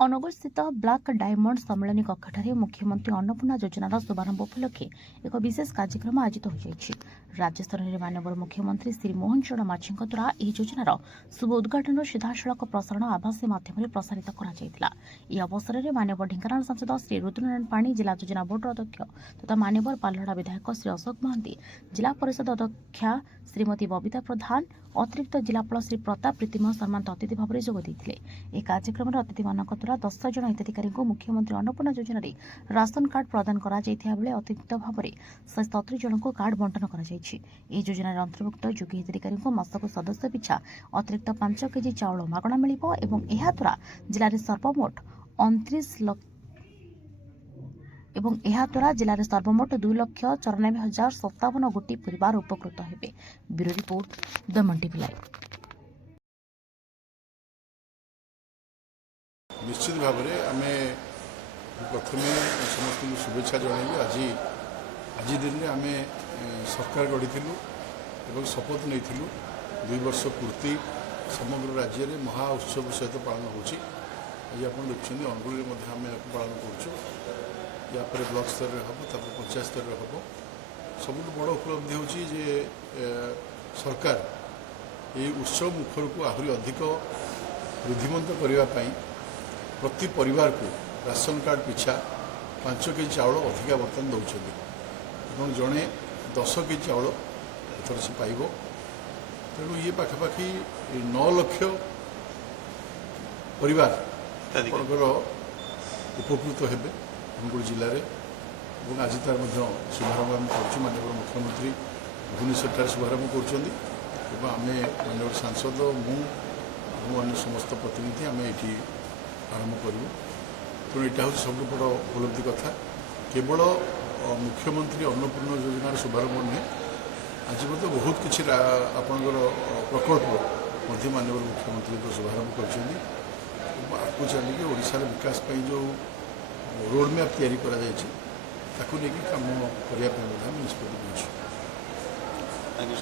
ଅନୁଗୁଳସ୍ଥିତ black diamond ସମ୍ମିଳନୀ କକ୍ଷଠାରେ ମୁଖ୍ୟମନ୍ତ୍ରୀ ଅନ୍ନପୂର୍ଣ୍ଣା ଯୋଜନାର ଶୁଭାରମ୍ଭ ଉପଲକ୍ଷେ ଏକ ବିଶେଷ କାର୍ଯ୍ୟକ୍ରମ ଆୟୋଜିତ ହୋଇଯାଇଛି। ରାଜ୍ୟସ୍ତରରେ ମାନ୍ୟବର ମୁଖ୍ୟମନ୍ତ୍ରୀ ଶ୍ରୀ ମୋହନ ଚରଣ ମାଝୀଙ୍କ ଦ୍ୱାରା ଏହି ଯୋଜନାର ଶୁଭ ଉଦ୍ଘାଟନର ସିଧାସଳଖ ପ୍ରସାରଣ ଆଭାସୀ ମାଧ୍ୟମରେ ପ୍ରସାରିତ କରାଯାଇଥିଲା। ଏହି ଅବସରରେ ମାନ୍ୟବର ଢେଙ୍କାନାଳ ସାଂସଦ ଶ୍ରୀ ରୁଦ୍ରନାରାୟଣ ପାଣି, ଜିଲ୍ଲା ଯୋଜନା ବୋର୍ଡର ଅଧ୍ୟକ୍ଷ ତଥା ମାନ୍ୟବର ପାଲଲହଡ଼ା ବିଧାୟକ ଶ୍ରୀ ଅଶୋକ ମହାନ୍ତି, ଜିଲ୍ଲା ପରିଷଦ ଅଧ୍ୟକ୍ଷା ଶ୍ରୀମତୀ ବବିତା ପ୍ରଧାନ, ଅତିରିକ୍ତ ଜିଲ୍ଲାପାଳ ଶ୍ରୀ ପ୍ରତାପ ପ୍ରୀତିମ ସମ୍ମାନିତ ଅତିଥି ଭାବରେ ଯୋଗ ଦେଇଥିଲେ। ଏହି କାର୍ଯ୍ୟକ୍ରମରେ ଅତିଥିମାନଙ୍କ ଦ୍ୱାରା 10 ଜଣ ହିତାଧିକାରୀଙ୍କୁ ମୁଖ୍ୟମନ୍ତ୍ରୀ ଅନ୍ନପୂର୍ଣ୍ଣା ଯୋଜନାରେ ରାସନ କାର୍ଡ ପ୍ରଦାନ କରାଯାଇଥିବା ବେଳେ ଅତିରିକ୍ତ ଭାବରେ 170 ଜଣଙ୍କୁ କାର୍ଡ ବଣ୍ଟନ କରାଯାଇଛି। ଏହି ଯୋଜନାରେ ଅନ୍ତର୍ଭୁକ୍ତ ଯୋଗ୍ୟ ହିତାଧିକାରୀଙ୍କୁ ମାସକୁ ସଦସ୍ୟ ପିଛା ଅତିରିକ୍ତ 5 କେଜି ଚାଉଳ ମାଗଣା ମିଳିବ ଏବଂ ଏହାଦ୍ୱାରା ଜିଲ୍ଲାରେ ସର୍ବମୋଟ 2,94,057 ଗୋଟି ପରିବାର ଉପକୃତ ହେବେ। ବ୍ୟୁରୋ ରିପୋର୍ଟ, ଦମନ ଟିଭି ଲାଇଭ୍। निश्चित भाव में आम प्रथम समस्त शुभेच्छा जनइबी। आज दिन में आम सरकार गढ़ी शपथ नहीं 2 वर्ष पूर्ति समग्र राज्य में महा उत्सव सहित पालन होची। आज आप देखते अनुगुल आम पालन कर ब्लॉक स्तर में हम पंचायत स्तर में हम सब बड़ उपलब्धि हूँ सरकार ये उत्सव मुखर को आहरी अधिक वृद्धिमंत करने प्रति परिवार को राशन कार्ड पिछा 5 केजी चाउल अधिका बर्तन दौरान जड़े 10 केजी चाउल एथर से पाइब। तेणु ये पाखापाखि 9 लाख परिवार उपकृत हेबे अनुगुल जिले में। आज तार शुभारंभ आम कर माननीय मुख्यमंत्री भुवनेश्वर शुभारंभ कर माननीय सांसद मुझे समस्त प्रतिनिधि आम ये आरंभ करूँ। तेणु यहाँ हूँ सब बड़ उपलब्धि कथा। केवल मुख्यमंत्री अन्नपूर्ण योजनार शुभारंभ नुहे, आज तो बहुत किसी आपणकर प्रकल्प माननीय मुख्यमंत्री तो शुभारंभ कर चलिए ओडिशार विकास जो रोड मैप तैयारी करा काम करने निष्पत्ति।